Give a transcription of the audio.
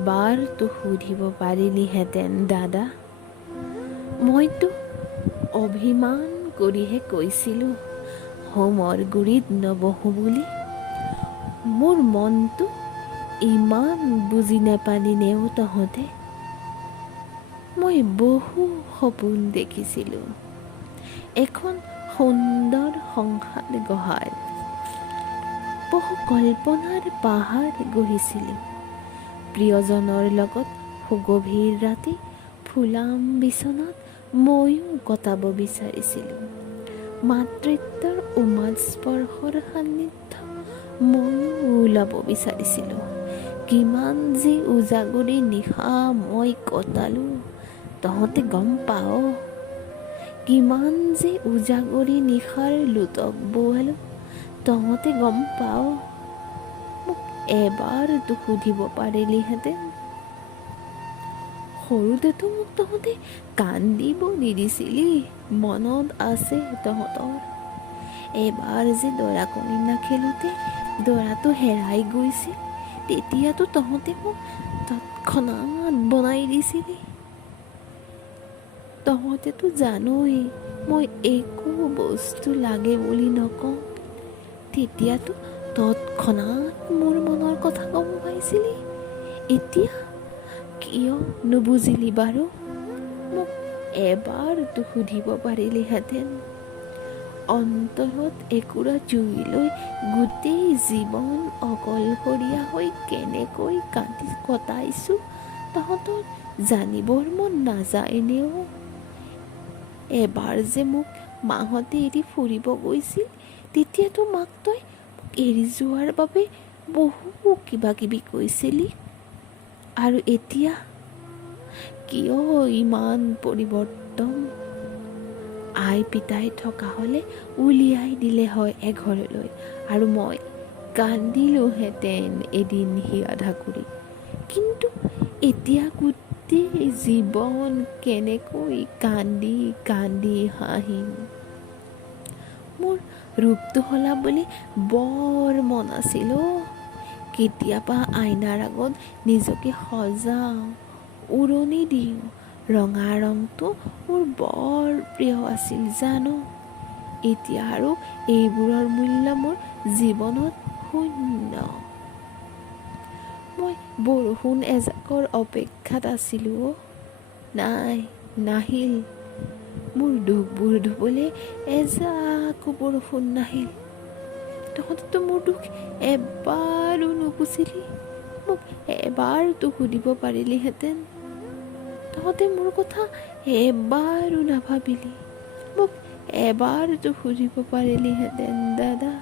এবাৰতো সুধিব পাৰিলিহেঁতেন দাদা। মইতো অভিমান কৰিহে কৈছিলোঁ হোমৰ গুৰিত নবহো বুলি। মোৰ মনটো ইমান বুজি নেপালিনেও তহঁতে। মই বহু সপোন দেখিছিলোঁ, এখন সুন্দৰ সংসাৰ গঢ়াৰ। বহু কল্পনাৰ পাহাৰ গঢ়িছিলোঁ। প্ৰিয়জনৰ লগত সুগভীৰ ৰাতি ফুলাম বিচনাত ময়ো কটাব বিচাৰিছিলোঁ। মাতৃত্বৰ উমাদ স্পৰ্শৰ সান্নিধ্য ময়ো ওলাব বিচাৰিছিলোঁ। কিমান যে উজাগৰি নিশা মই কটালোঁ তহঁতে গম পাৱ। কিমান যে উজাগৰি নিশাৰ লোটক বোৱালোঁ তহঁতে গম পাৱ। মোক এবাৰতো সুধিব পাৰিলিহেঁতেন। সৰুতেতো মোক তহঁতে কান্দিব নিদিছিলি, মনত আছে তহঁতৰ। এবাৰ যে দৰা কইনা খেলোঁতে দৰাটো হেৰাই গৈছিল, তেতিয়াতো তহঁতে মোক তৎক্ষণাত বনাই দিছিলি। তহঁতেতো জানই মই একো বস্তু লাগে বুলি নকওঁ, তেতিয়াতো তৎক্ষণাত মোৰ মনৰ কথা গম পাইছিলি। এতিয়া কিয় নুবুজিলি বাৰু? মোক এবাৰতো সুধিব পাৰিলিহেঁতেন। অন্তৰত একুৰা জুই লৈ গোটেই জীৱন অকলশৰীয়া হৈ কেনেকৈ কটাইছোঁ তহঁতৰ জানিবৰ মন নাযায়নেও। এবাৰ যে মোক মাহঁতে এৰি ফুৰিব গৈছিল, তেতিয়াতো মাক তই মোক এৰি যোৱাৰ বাবে বহু কিবা কিবি কৈছিলি। আৰু এতিয়া কিয় ইমান পৰিৱৰ্তন? আই পিতাই থকা হ'লে উলিয়াই দিলে হয় এঘৰলৈ, আৰু মই কান্দিলোহেঁতেন এদিন হিয়া ধাকুৰি। কিন্তু এতিয়া গোটেই জীৱন কেনেকৈ কান্দি কান্দি হাঁহিম। মোৰ ৰূপটো সলাবলৈ বৰ মন আছিল অ'। কেতিয়াবা আইনাৰ আগত নিজকে সজাওঁ, উৰণি দিওঁ। ৰঙা ৰংটো মোৰ বৰ প্ৰিয় আছিল জানো। এতিয়া আৰু এইবোৰৰ মূল্য মোৰ জীৱনত শূন্য। মই বৰষুণ এজাকৰ অপেক্ষাত আছিলোঁ অ'। নাই, নাহিল। মোৰ দুখবোৰ ধুবলৈ এজাকো বৰষুণ নাহিল। তহঁতেতো মোৰ দুখ এবাৰো নুপুছিলি। মোক এবাৰতো সুধিব পাৰিলিহেঁতেন। তহঁতে মোৰ কথা এবাৰো নাভাবিলি। মোক এবাৰতো সুধিব পাৰিলিহেঁতেন দাদা।